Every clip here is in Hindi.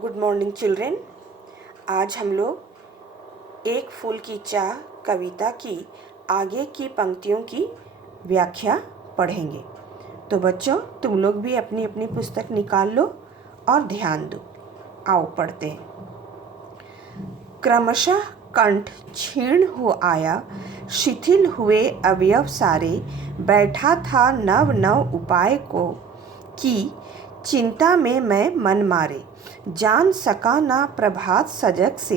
Good morning children. आज हम लोग एक फूल की चाह कविता की आगे की पंक्तियों की व्याख्या पढ़ेंगे। तो बच्चों, तुम लोग भी अपनी अपनी पुस्तक निकाल लो और ध्यान दो। आओ पढ़ते हैं। क्रमशः कंठ क्षीण हो आया, शिथिल हुए अवयव सारे, बैठा था नव नव उपाय को, कि चिंता में मैं मन मारे, जान सका ना प्रभात सजग से,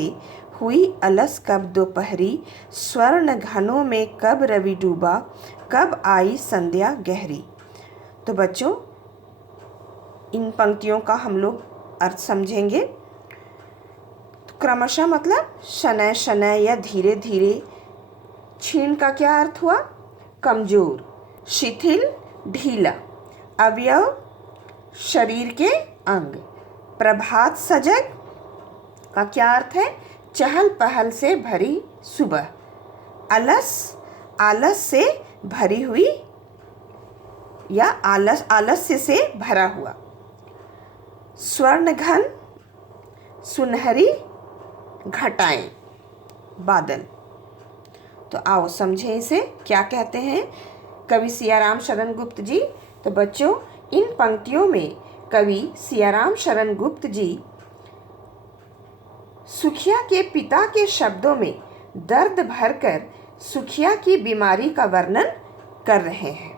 हुई अलस कब दोपहरी, स्वर्ण घनों में कब रवि डूबा, कब आई संध्या गहरी। तो बच्चों, इन पंक्तियों का हम लोग अर्थ समझेंगे। तो क्रमशः मतलब शनय शनय या धीरे धीरे। क्षीण का क्या अर्थ हुआ? कमजोर। शिथिल ढीला। अवयव शरीर के अंग। प्रभात सजग का क्या अर्थ है? चहल पहल से भरी सुबह। अलस आलस से भरी हुई या आलस्य से भरा हुआ। स्वर्ण घन सुनहरी घटाएं, बादल। तो आओ समझें इसे क्या कहते हैं कवि सियाराम शरण गुप्त जी। तो बच्चों, इन पंक्तियों में कवि सियाराम शरण गुप्त जी सुखिया के पिता के शब्दों में दर्द भरकर सुखिया की बीमारी का वर्णन कर रहे हैं।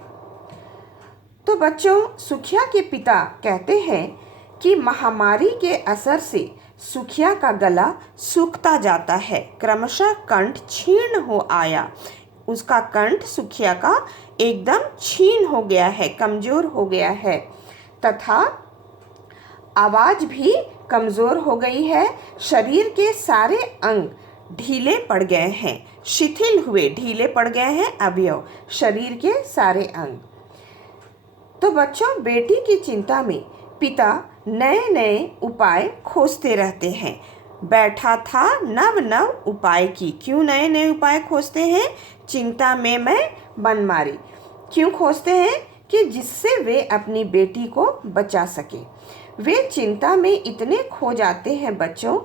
तो बच्चों, सुखिया के पिता कहते हैं कि महामारी के असर से सुखिया का गला सूखता जाता है। क्रमशः कंठ क्षीण हो आया, उसका कंठ सुखिया का एकदम क्षीण हो गया है, कमजोर हो गया है, तथा आवाज भी कमजोर हो गई है। शरीर के सारे अंग ढीले पड़ गए हैं। शिथिल हुए, ढीले पड़ गए हैं अवयव, शरीर के सारे अंग। तो बच्चों, बेटी की चिंता में पिता नए नए उपाय खोजते रहते हैं। बैठा था नव नव उपाय की। क्यों नए नए उपाय खोजते हैं? चिंता में मैं मन मारी। क्यों खोजते हैं? कि जिससे वे अपनी बेटी को बचा सके। वे चिंता में इतने खो जाते हैं बच्चों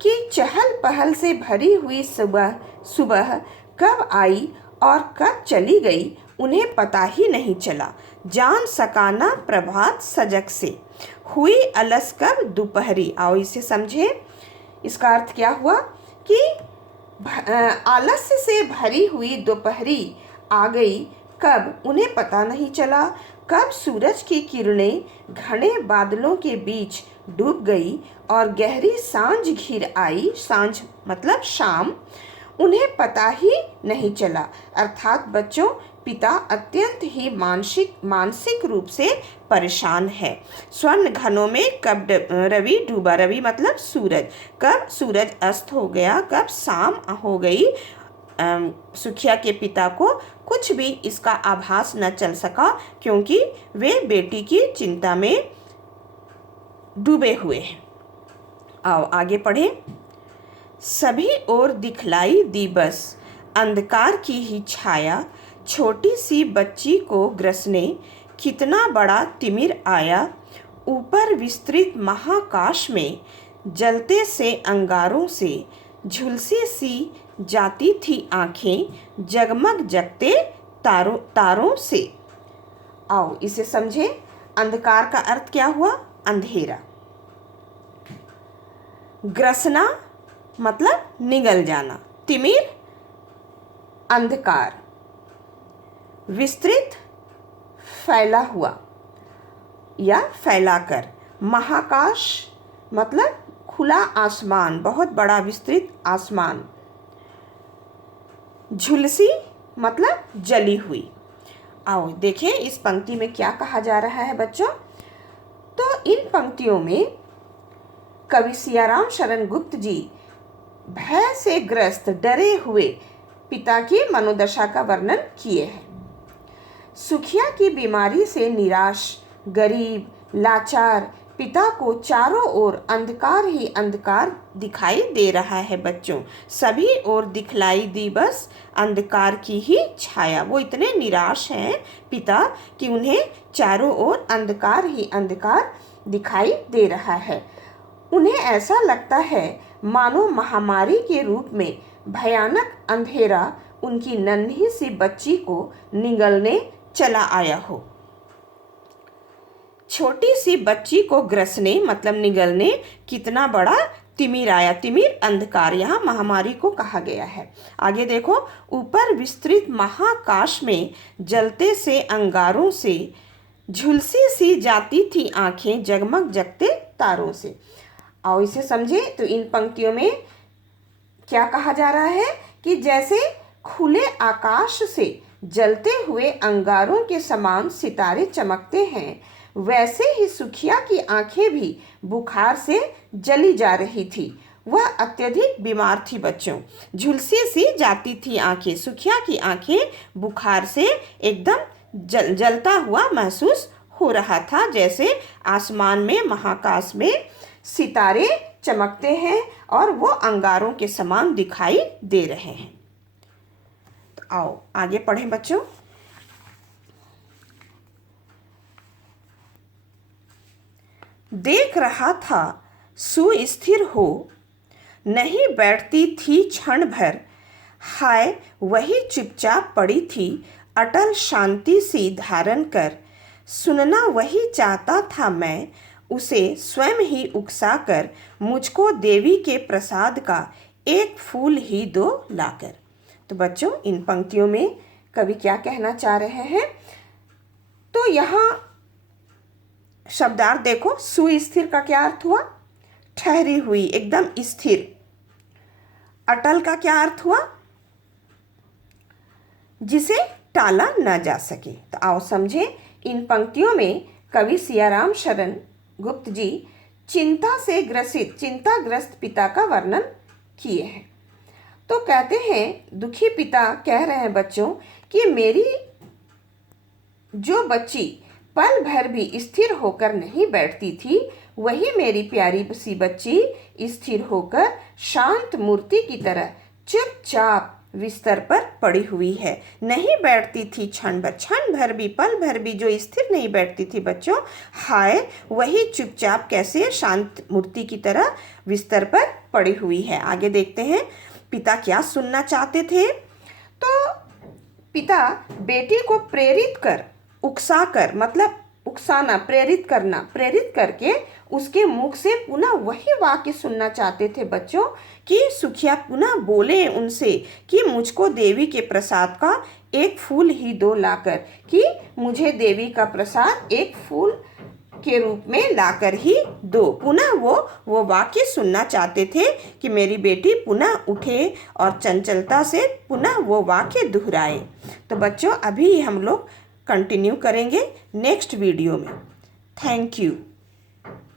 कि चहल पहल से भरी हुई सुबह कब आई और कब चली गई उन्हें पता ही नहीं चला। जान सका ना प्रभात सजग से, हुई अलस कब दोपहरी। आओ इसे समझें। इसका अर्थ क्या हुआ कि आलस्य से भरी हुई दोपहरी आ गई, कब उन्हें पता नहीं चला। कब सूरज की किरणें घने बादलों के बीच डूब गई और गहरी सांझ घिर आई। सांझ मतलब शाम, उन्हें पता ही नहीं चला। अर्थात बच्चों, पिता अत्यंत ही मानसिक रूप से परेशान है। स्वर्ण घनों में कब रवि डूबा। रवि मतलब सूरज। कब सूरज अस्त हो गया, कब शाम हो गई। सुखिया के पिता को कुछ भी इसका आभास न चल सका, क्योंकि वे बेटी की चिंता में डूबे हुए हैं। आओ आगे पढ़ें। सभी ओर दिखलाई दी बस अंधकार की ही छाया, छोटी सी बच्ची को ग्रसने कितना बड़ा तिमिर आया। ऊपर विस्तृत महाकाश में जलते से अंगारों से झुलसी सी जाती थी आंखें, जगमग जगते तारों से। आओ इसे समझें। अंधकार का अर्थ क्या हुआ? अंधेरा। ग्रसना मतलब निगल जाना। तिमिर अंधकार। विस्तृत फैला हुआ या फैलाकर। महाकाश मतलब खुला आसमान, बहुत बड़ा विस्तृत आसमान। झुलसी मतलब जली हुई। आओ देखें इस पंक्ति में क्या कहा जा रहा है बच्चों। तो इन पंक्तियों में कवि सियाराम शरण गुप्त जी भय से ग्रस्त डरे हुए पिता की मनोदशा का वर्णन किए हैं। सुखिया की बीमारी से निराश, गरीब, लाचार पिता को चारों ओर अंधकार ही अंधकार दिखाई दे रहा है बच्चों। सभी ओर दिखलाई दी बस अंधकार की ही छाया। वो इतने निराश हैं पिता कि उन्हें चारों ओर अंधकार ही अंधकार दिखाई दे रहा है। उन्हें ऐसा लगता है मानो महामारी के रूप में भयानक अंधेरा उनकी नन्ही सी बच्ची को निगलने चला आया हो। छोटी सी बच्ची को ग्रसने मतलब निगलने कितना बड़ा तिमिर आया। तिमिर अंधकार, यहाँ महामारी को कहा गया है। आगे देखो, ऊपर विस्तृत महाकाश में जलते से अंगारों से झुलसी सी जाती थी आंखें जगमग जगते तारों से। आओ इसे समझे। तो इन पंक्तियों में क्या कहा जा रहा है कि जैसे खुले आकाश से जलते हुए अंगारों के समान सितारे चमकते हैं, वैसे ही सुखिया की आंखें भी बुखार से जली जा रही थी। वह अत्यधिक बीमार थी बच्चों। झुलसी सी जाती थी आंखें, सुखिया की आंखें बुखार से एकदम जलता हुआ महसूस हो रहा था, जैसे आसमान में महाकाश में सितारे चमकते हैं और वो अंगारों के समान दिखाई दे रहे हैं। तो आओ आगे पढ़ें बच्चों। देख रहा था सुस्थिर हो, नहीं बैठती थी क्षण भर, हाय वही चुपचाप पड़ी थी अटल शांति सी धारण कर। सुनना वही चाहता था मैं, उसे स्वयं ही उकसा कर, मुझको देवी के प्रसाद का एक फूल ही दो लाकर। तो बच्चों इन पंक्तियों में कवि क्या कहना चाह रहे हैं? तो यहाँ शब्दार्थ देखो, सुस्थिर का क्या अर्थ हुआ? ठहरी हुई, एकदम स्थिर। अटल का क्या अर्थ हुआ? जिसे टाला न जा सके। तो आओ समझे। इन पंक्तियों में कवि सियाराम शरण गुप्त जी चिंताग्रस्त पिता का वर्णन किए हैं। तो कहते हैं, दुखी पिता कह रहे हैं बच्चों कि मेरी जो बच्ची पल भर भी स्थिर होकर नहीं बैठती थी, वही मेरी प्यारी सी बच्ची स्थिर होकर शांत मूर्ति की तरह चुपचाप बिस्तर पर पड़ी हुई है। नहीं बैठती थी क्षण भर भी, पल भर भी जो स्थिर नहीं बैठती थी बच्चों, हाय वही चुपचाप कैसे शांत मूर्ति की तरह बिस्तर पर पड़ी हुई है। आगे देखते हैं पिता क्या सुनना चाहते थे। तो पिता बेटी को प्रेरित कर, उकसा कर, मतलब उकसाना, प्रेरित करना, प्रेरित करके उसके मुख से पुनः वही वाक्य सुनना चाहते थे बच्चों कि सुखिया पुनः बोले उनसे कि मुझको देवी के प्रसाद का एक फूल ही दो लाकर, कि मुझे देवी का प्रसाद एक फूल के रूप में लाकर ही दो। पुनः वो वाक्य सुनना चाहते थे कि मेरी बेटी पुनः उठे और चंचलता से पुनः वो वाक्य दोहराए। तो बच्चों अभी हम लोग कंटिन्यू करेंगे नेक्स्ट वीडियो में। Thank you.